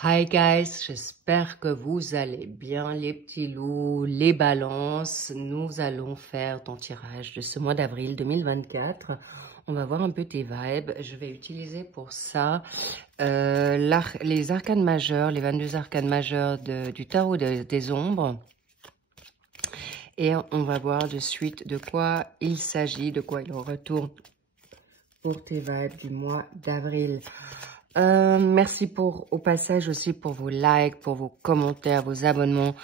Hi guys, j'espère que vous allez bien les petits loups, les balances. Nous allons faire ton tirage de ce mois d'avril 2024. On va voir un peu tes vibes. Je vais utiliser pour ça les arcanes majeurs, les 22 arcanes majeurs du tarot des ombres. Et on va voir de suite de quoi il s'agit, de quoi il retourne pour tes vibes du mois d'avril. Merci au passage aussi pour vos likes, pour vos commentaires, vos abonnements.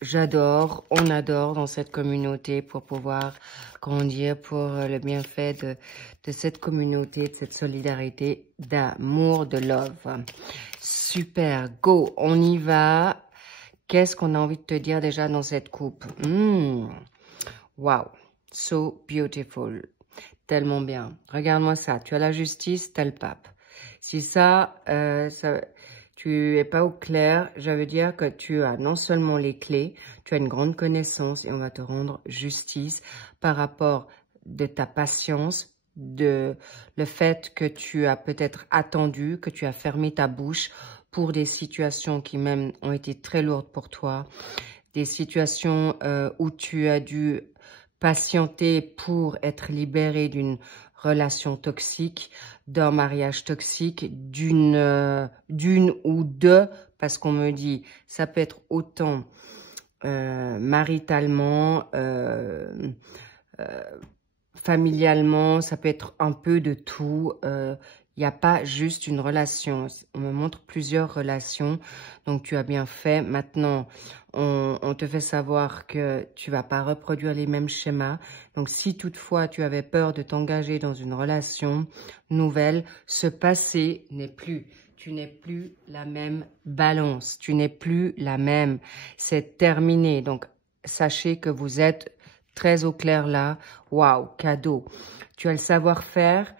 J'adore, on adore dans cette communauté pour pouvoir grandir, pour le bienfait de cette communauté, de cette solidarité, d'amour, de love. Super, go, on y va. Qu'est-ce qu'on a envie de te dire déjà dans cette coupe? Wow, so beautiful, tellement bien. Regarde-moi ça, tu as la justice, t'as le pape. Si tu es pas au clair, ça veut dire que tu as non seulement les clés, tu as une grande connaissance et on va te rendre justice par rapport de ta patience, de le fait que tu as peut-être attendu, que tu as fermé ta bouche pour des situations qui même ont été très lourdes pour toi, des situations où tu as dû patienter pour être libéré d'une relation toxique, d'un mariage toxique, d'une ou deux, parce qu'on me dit, ça peut être autant maritalement, familialement, ça peut être un peu de tout. Il n'y a pas juste une relation. On me montre plusieurs relations. Donc, tu as bien fait. Maintenant, on te fait savoir que tu vas pas reproduire les mêmes schémas. Donc, si toutefois tu avais peur de t'engager dans une relation nouvelle, ce passé n'est plus. Tu n'es plus la même balance. Tu n'es plus la même. C'est terminé. Donc, sachez que vous êtes très au clair là. Waouh, cadeau. Tu as le savoir-faire.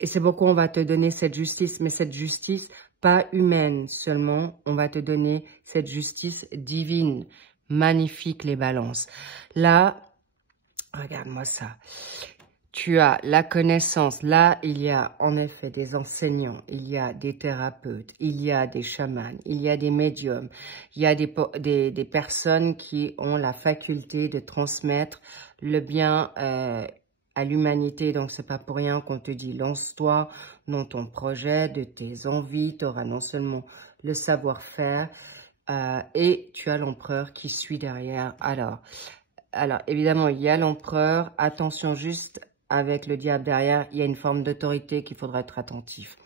Et c'est pourquoi on va te donner cette justice. Mais cette justice, pas humaine seulement. On va te donner cette justice divine. Magnifique les balances. Là, regarde-moi ça. Tu as la connaissance. Là, il y a en effet des enseignants, il y a des thérapeutes, il y a des chamans, il y a des médiums, il y a des personnes qui ont la faculté de transmettre le bien à l'humanité. Donc, c'est pas pour rien qu'on te dit lance-toi dans ton projet, de tes envies. Tu auras non seulement le savoir-faire et tu as l'empereur qui suit derrière. Alors, évidemment, il y a l'empereur. Attention juste avec le diable derrière, il y a une forme d'autorité qu'il faudra être attentif.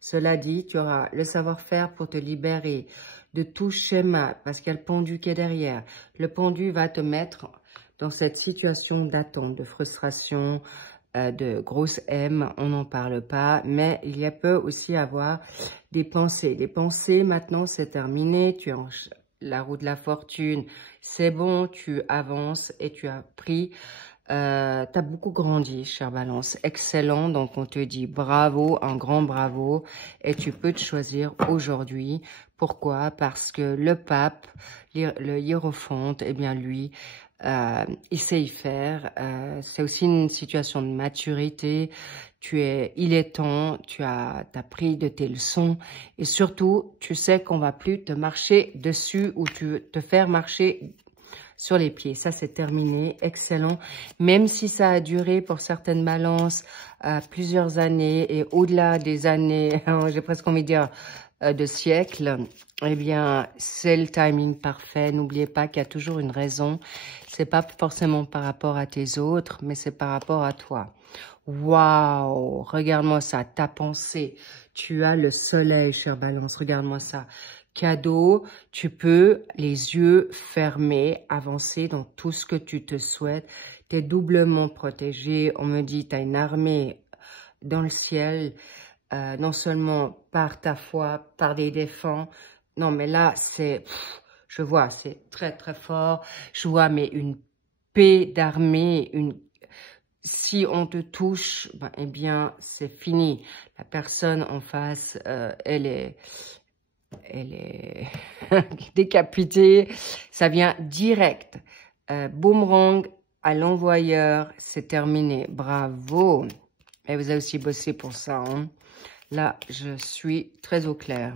Cela dit, tu auras le savoir-faire pour te libérer de tout schéma, parce qu'il y a le pendu qui est derrière. Le pendu va te mettre dans cette situation d'attente, de frustration, de grosse M, on n'en parle pas, mais il y a peut aussi avoir des pensées. Les pensées, maintenant, c'est terminé, tu es en la roue de la fortune, c'est bon, tu avances et tu as pris... tu as beaucoup grandi, chère Balance. Excellent. Donc, on te dit bravo, un grand bravo. Et tu peux te choisir aujourd'hui. Pourquoi? Parce que le pape, le hiérophante, eh bien, lui, il sait y faire. C'est aussi une situation de maturité. Il est temps, tu as pris de tes leçons. Et surtout, tu sais qu'on va plus te marcher dessus ou te faire marcher sur les pieds. Ça, c'est terminé. Excellent. Même si ça a duré pour certaines balances plusieurs années et au-delà des années, j'ai presque envie de dire de siècles, eh bien, c'est le timing parfait. N'oubliez pas qu'il y a toujours une raison. C'est pas forcément par rapport à tes autres, mais c'est par rapport à toi. Waouh! Regarde-moi ça, ta pensée. Tu as le soleil, chère Balance. Regarde-moi ça. Cadeau, tu peux, les yeux fermés, avancer dans tout ce que tu te souhaites. Tu es doublement protégé. On me dit, tu as une armée dans le ciel, non seulement par ta foi, par des défunts. Non, mais là, je vois, c'est très, très fort. Je vois, mais une paix d'armée, si on te touche, ben, eh bien, c'est fini. La personne en face, elle est décapitée, ça vient direct. Boomerang à l'envoyeur, c'est terminé. Bravo. Et vous avez aussi bossé pour ça. Hein. Là, je suis très au clair.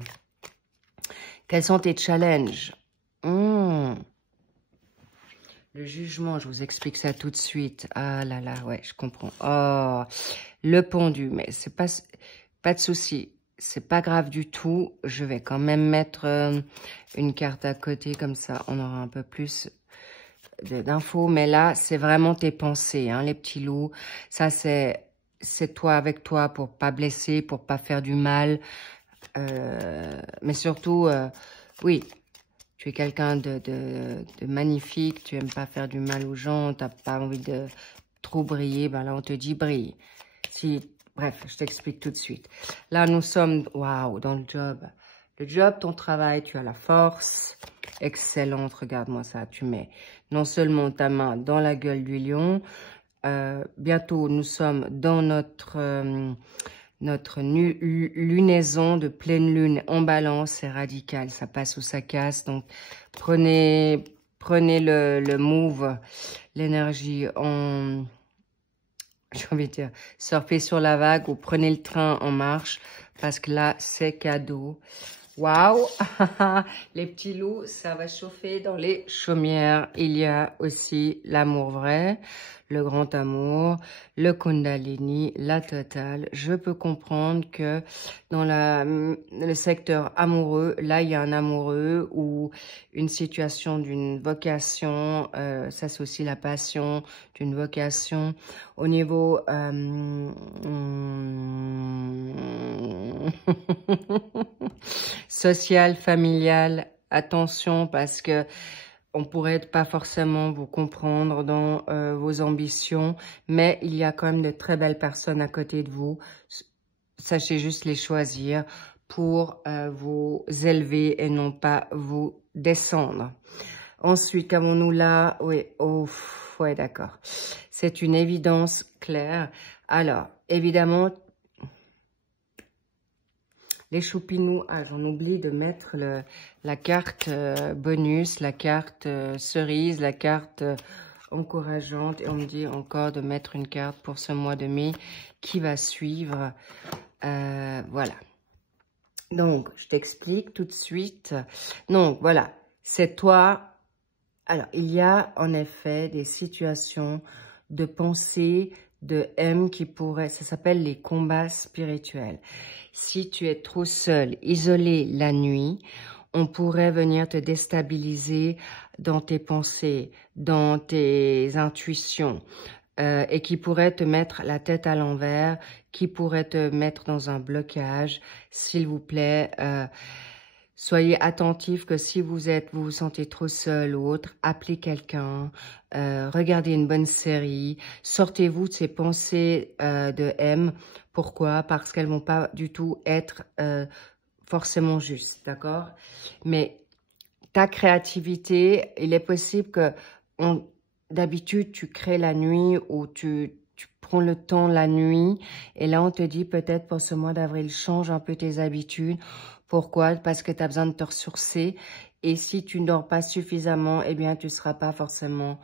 Quels sont tes challenges? Le jugement, je vous explique ça tout de suite. Ah là là, ouais, je comprends. Oh, le pendu, mais c'est pas de souci. C'est pas grave du tout. Je vais quand même mettre une carte à côté, comme ça, on aura un peu plus d'infos. Mais là, c'est vraiment tes pensées, hein, les petits loups. Ça, c'est toi avec toi pour pas blesser, pour pas faire du mal. Mais surtout, oui, tu es quelqu'un de magnifique, tu aimes pas faire du mal aux gens, tu n'as pas envie de trop briller, ben là on te dit brille. Bref, je t'explique tout de suite. Là nous sommes, waouh, dans le job. Le job, ton travail, tu as la force, excellente, regarde-moi ça, tu mets non seulement ta main dans la gueule du lion, bientôt nous sommes dans notre lunaison de pleine lune en balance, c'est radical, ça passe ou ça casse. Donc, prenez le move, l'énergie en, j'ai envie de dire, surfez sur la vague ou prenez le train en marche parce que là, c'est cadeau. Waouh, les petits loups, ça va chauffer dans les chaumières. Il y a aussi l'amour vrai, le grand amour, le kundalini, la totale. Je peux comprendre que dans le secteur amoureux, là, il y a un amoureux ou une situation d'une vocation, ça c'est aussi la passion d'une vocation. Au niveau... social, familial, attention parce que on pourrait pas forcément vous comprendre dans vos ambitions, mais il y a quand même de très belles personnes à côté de vous. Sachez juste les choisir pour vous élever et non pas vous descendre. Ensuite, qu'avons-nous là? Oui, oh, ouais, d'accord. C'est une évidence claire. Alors, évidemment, les choupinous, ah, j'en oublie de mettre la carte bonus, la carte cerise, la carte encourageante. Et on me dit encore de mettre une carte pour ce mois de mai qui va suivre. Voilà. Donc, je t'explique tout de suite. Donc, voilà, c'est toi. Alors, il y a en effet des situations de pensée, de M qui pourraient, ça s'appelle les combats spirituels. Si tu es trop seul, isolé la nuit, on pourrait venir te déstabiliser dans tes pensées, dans tes intuitions, et qui pourrait te mettre la tête à l'envers, qui pourrait te mettre dans un blocage. S'il vous plaît, soyez attentifs que si vous vous sentez trop seul ou autre, appelez quelqu'un, regardez une bonne série, sortez-vous de ces pensées de M. Pourquoi? Parce qu'elles vont pas du tout être forcément justes, d'accord? Mais ta créativité, il est possible que d'habitude tu crées la nuit ou tu prends le temps la nuit et là on te dit peut-être pour ce mois d'avril change un peu tes habitudes. Pourquoi? Parce que tu as besoin de te ressourcer. Et si tu ne dors pas suffisamment, eh bien, tu ne seras pas forcément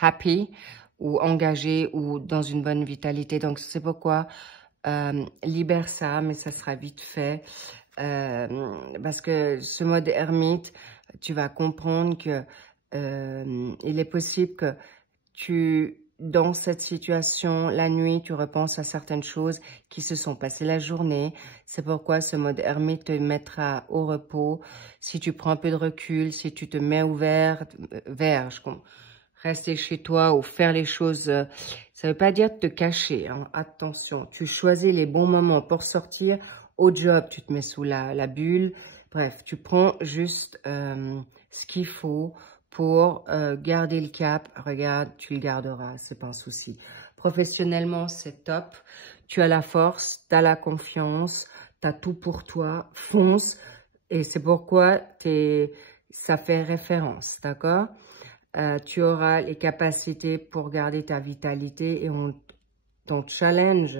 happy ou engagé ou dans une bonne vitalité. Donc, c'est pourquoi libère ça, mais ça sera vite fait. Parce que ce mode ermite, tu vas comprendre que il est possible que dans cette situation, la nuit, tu repenses à certaines choses qui se sont passées la journée. C'est pourquoi ce mode ermite te mettra au repos. Si tu prends un peu de recul, si tu te mets rester chez toi ou faire les choses, ça ne veut pas dire te cacher, hein. Attention, tu choisis les bons moments pour sortir. Au job, tu te mets sous la bulle. Bref, tu prends juste ce qu'il faut pour garder le cap. Regarde, tu le garderas, c'est pas un souci. Professionnellement, c'est top. Tu as la force, tu as la confiance, tu as tout pour toi. Fonce. Et c'est pourquoi ça fait référence, d'accord? Tu auras les capacités pour garder ta vitalité et ton challenge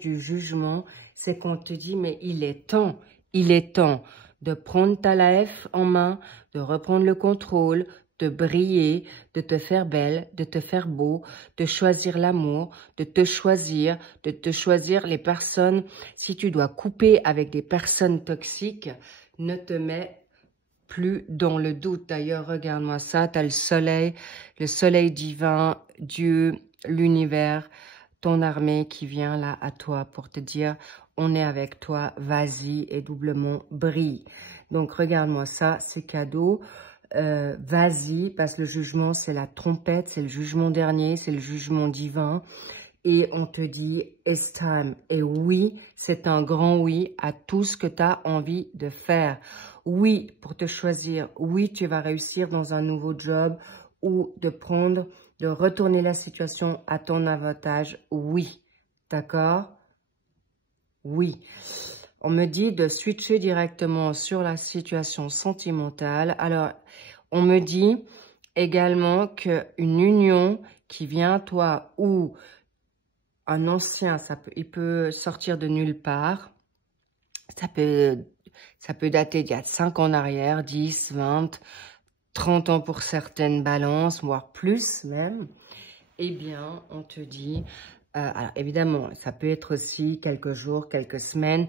du jugement, c'est qu'on te dit, mais il est temps de prendre ta life en main, de reprendre le contrôle, de briller, de te faire belle, de te faire beau, de choisir l'amour, de te choisir les personnes. Si tu dois couper avec des personnes toxiques, ne te mets plus dans le doute. D'ailleurs, regarde-moi ça, tu as le soleil divin, Dieu, l'univers, ton armée qui vient là à toi pour te dire, on est avec toi, vas-y et doublement brille. Donc, regarde-moi ça, c'est cadeau. Vas-y, parce que le jugement, c'est la trompette, c'est le jugement dernier, c'est le jugement divin. Et on te dit, it's time. Et oui, c'est un grand oui à tout ce que tu as envie de faire. Oui, pour te choisir. Oui, tu vas réussir dans un nouveau job ou de retourner la situation à ton avantage. Oui, d'accord? Oui. On me dit de switcher directement sur la situation sentimentale. Alors, on me dit également qu'une union qui vient à toi ou un ancien, il peut sortir de nulle part. Ça peut dater d'il y a 5 ans en arrière, 10, 20, 30 ans pour certaines balances, voire plus même. Eh bien, on te dit... alors, évidemment, ça peut être aussi quelques jours, quelques semaines,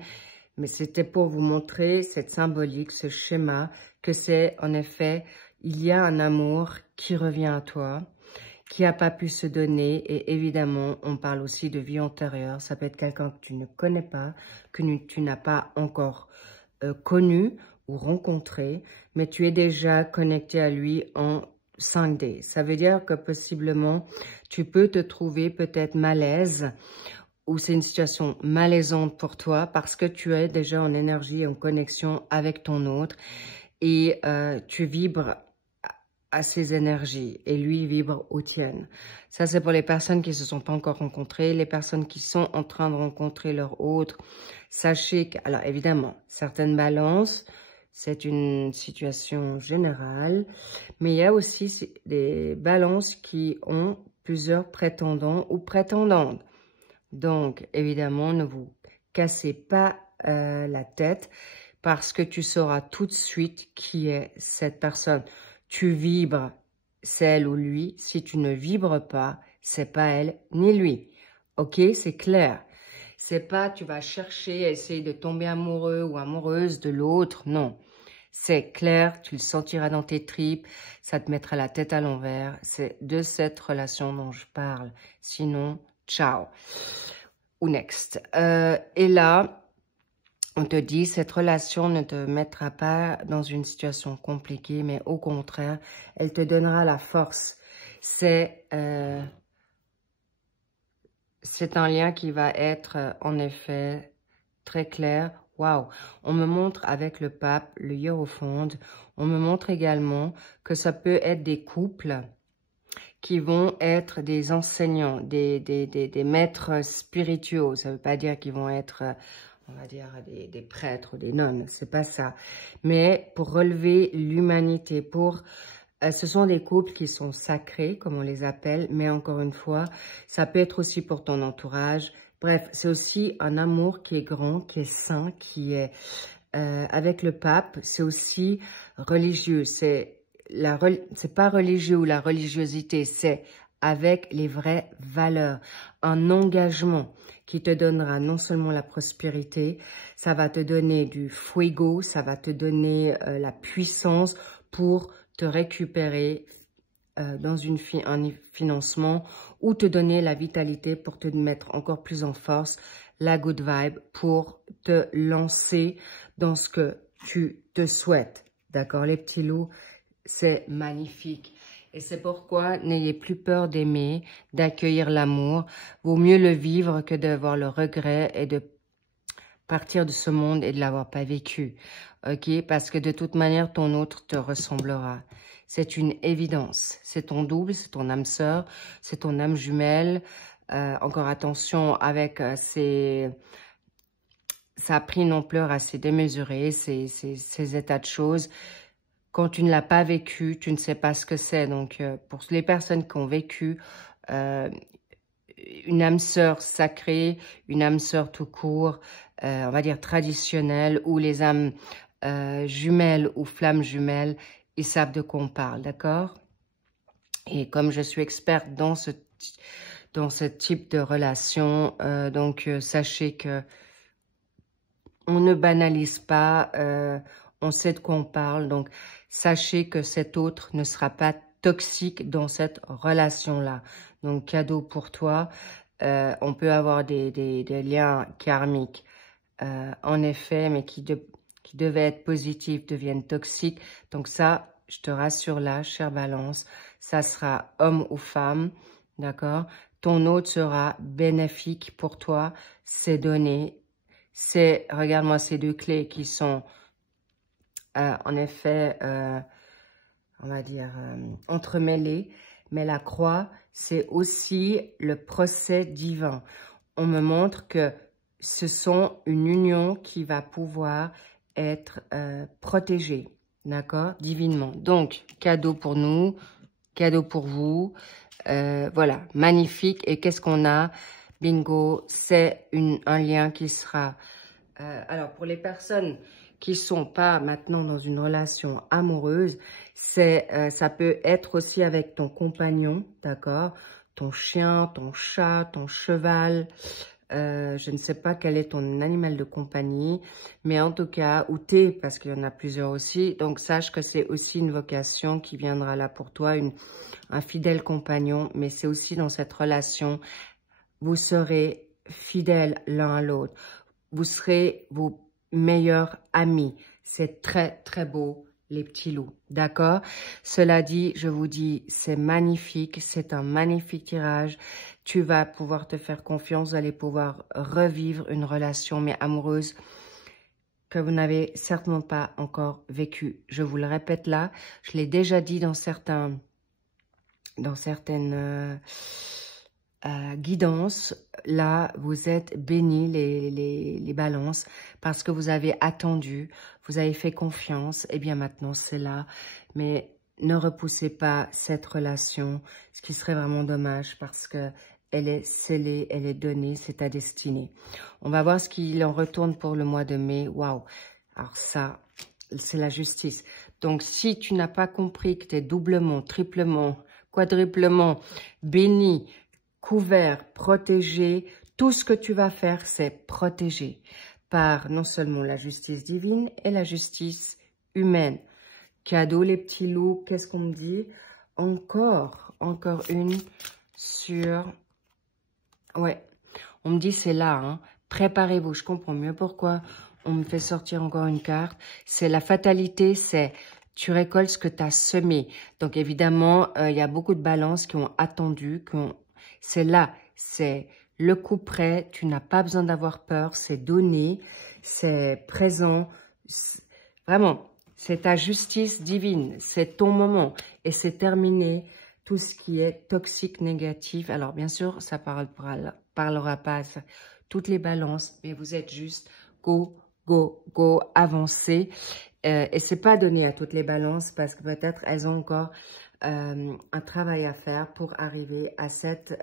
mais c'était pour vous montrer cette symbolique, ce schéma, que c'est en effet, il y a un amour qui revient à toi, qui n'a pas pu se donner. Et évidemment, on parle aussi de vie antérieure. Ça peut être quelqu'un que tu ne connais pas, que tu n'as pas encore connu ou rencontré, mais tu es déjà connecté à lui en 5D. Ça veut dire que possiblement, tu peux te trouver peut-être malaise ou c'est une situation malaisante pour toi parce que tu es déjà en énergie et en connexion avec ton autre et tu vibres à ses énergies et lui vibre aux tiennes. Ça, c'est pour les personnes qui ne se sont pas encore rencontrées, les personnes qui sont en train de rencontrer leur autre. Sachez que, alors évidemment, certaines balances, c'est une situation générale, mais il y a aussi des balances qui ont plusieurs prétendants ou prétendantes. Donc, évidemment, ne vous cassez pas la tête parce que tu sauras tout de suite qui est cette personne. Tu vibres, c'est elle ou lui. Si tu ne vibres pas, c'est pas elle ni lui. Ok, c'est clair. C'est pas tu vas chercher à essayer de tomber amoureux ou amoureuse de l'autre. Non, c'est clair. Tu le sentiras dans tes tripes. Ça te mettra la tête à l'envers. C'est de cette relation dont je parle. Sinon, ciao. Ou next. Et là, on te dit, cette relation ne te mettra pas dans une situation compliquée, mais au contraire, elle te donnera la force. C'est un lien qui va être, en effet, très clair. Waouh! On me montre avec le pape, le hiérophante, on me montre également que ça peut être des couples qui vont être des enseignants, des maîtres spirituels. Ça ne veut pas dire qu'ils vont être... on va dire des prêtres ou des nonnes, c'est pas ça. Mais pour relever l'humanité, ce sont des couples qui sont sacrés, comme on les appelle, mais encore une fois, ça peut être aussi pour ton entourage. Bref, c'est aussi un amour qui est grand, qui est saint, qui est avec le pape. C'est aussi religieux, c'est pas religieux ou la religiosité, c'est avec les vraies valeurs, un engagement qui te donnera non seulement la prospérité, ça va te donner du fuego, ça va te donner la puissance pour te récupérer dans un financement ou te donner la vitalité pour te mettre encore plus en force, la good vibe pour te lancer dans ce que tu te souhaites. D'accord, les petits loups, c'est magnifique. Et c'est pourquoi n'ayez plus peur d'aimer, d'accueillir l'amour. Vaut mieux le vivre que d'avoir le regret et de partir de ce monde et de l'avoir pas vécu. Ok? Parce que de toute manière, ton autre te ressemblera. C'est une évidence. C'est ton double, c'est ton âme sœur, c'est ton âme jumelle. Encore attention avec ça a pris une ampleur assez démesurée, ces états de choses. Quand tu ne l'as pas vécu, tu ne sais pas ce que c'est. Donc, pour les personnes qui ont vécu une âme sœur sacrée, une âme sœur tout court, on va dire traditionnelle, ou les âmes jumelles ou flammes jumelles, ils savent de quoi on parle, d'accord? Et comme je suis experte dans ce type de relation, sachez que on ne banalise pas, on sait de quoi on parle, donc sachez que cet autre ne sera pas toxique dans cette relation-là. Donc, cadeau pour toi, on peut avoir des liens karmiques, en effet, mais qui devaient être positifs, deviennent toxiques. Donc ça, je te rassure là, chère Balance, ça sera homme ou femme, d'accord? Ton autre sera bénéfique pour toi, c'est donné. C'est, regarde-moi ces deux clés qui sont, en effet, on va dire, entremêlées. Mais la croix, c'est aussi le procès divin. On me montre que ce sont une union qui va pouvoir être protégée, d'accord, divinement. Donc, cadeau pour nous, cadeau pour vous. Voilà, magnifique. Et qu'est-ce qu'on a? Bingo, c'est un lien qui sera... alors, pour les personnes qui sont pas maintenant dans une relation amoureuse, ça peut être aussi avec ton compagnon, d'accord? Ton chien, ton chat, ton cheval. Je ne sais pas quel est ton animal de compagnie, mais en tout cas, ou t'es, parce qu'il y en a plusieurs aussi. Donc, sache que c'est aussi une vocation qui viendra là pour toi, un fidèle compagnon, mais c'est aussi dans cette relation, vous serez fidèles l'un à l'autre. Vous serez vos meilleurs amis. C'est très, très beau, les petits loups. D'accord? Cela dit, je vous dis, c'est magnifique. C'est un magnifique tirage. Tu vas pouvoir te faire confiance. Vous allez pouvoir revivre une relation, mais amoureuse, que vous n'avez certainement pas encore vécue. Je vous le répète là. Je l'ai déjà dit dans certaines guidance, là, vous êtes bénis, les balances, parce que vous avez attendu, vous avez fait confiance, et bien maintenant, c'est là. Mais ne repoussez pas cette relation, ce qui serait vraiment dommage, parce que elle est scellée, elle est donnée, c'est ta destinée. On va voir ce qu'il en retourne pour le mois de mai. Waouh! Alors ça, c'est la justice. Donc, si tu n'as pas compris que tu es doublement, triplement, quadruplement béni, couvert, protégé, tout ce que tu vas faire, c'est protéger par non seulement la justice divine et la justice humaine. Cadeau, les petits loups, qu'est-ce qu'on me dit? Encore une sur... Ouais, on me dit c'est là, hein. Préparez-vous, je comprends mieux pourquoi on me fait sortir encore une carte. C'est la fatalité, c'est... Tu récoltes ce que tu as semé. Donc, évidemment, il y a beaucoup de balances qui ont attendu, c'est là, c'est le coup près, tu n'as pas besoin d'avoir peur, c'est donné, c'est présent, vraiment, c'est ta justice divine, c'est ton moment et c'est terminé tout ce qui est toxique, négatif. Alors, bien sûr, ça parlera pas à toutes les balances, mais vous êtes juste go, go, go, avancez. Et c'est pas donné à toutes les balances parce que peut-être elles ont encore un travail à faire pour arriver à cette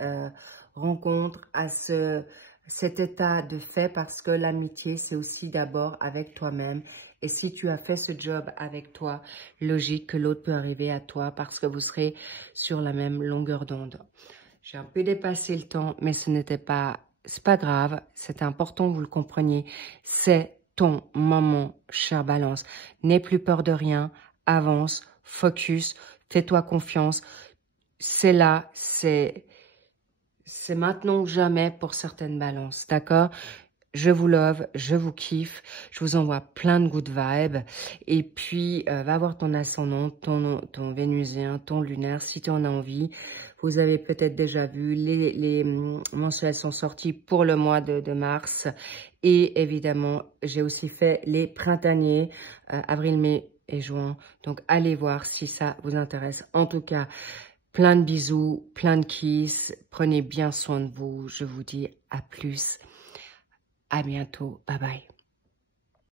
rencontre, à cet état de fait, parce que l'amitié, c'est aussi d'abord avec toi-même. Et si tu as fait ce job avec toi, logique que l'autre peut arriver à toi parce que vous serez sur la même longueur d'onde. J'ai un peu dépassé le temps, mais c'est pas grave, c'est important que vous le compreniez. C'est ton moment, chère Balance. N'aie plus peur de rien, avance, focus, fais-toi confiance. C'est là, c'est maintenant ou jamais pour certaines balances, d'accord? Je vous love, je vous kiffe, je vous envoie plein de good vibes. Et puis, va voir ton ascendant, ton vénusien, ton lunaire, si tu en as envie. Vous avez peut-être déjà vu, les mensuels sont sortis pour le mois de mars. Et évidemment, j'ai aussi fait les printaniers, avril, mai et juin. Donc, allez voir si ça vous intéresse. En tout cas, plein de bisous, plein de kisses. Prenez bien soin de vous. Je vous dis à plus. À bientôt. Bye bye.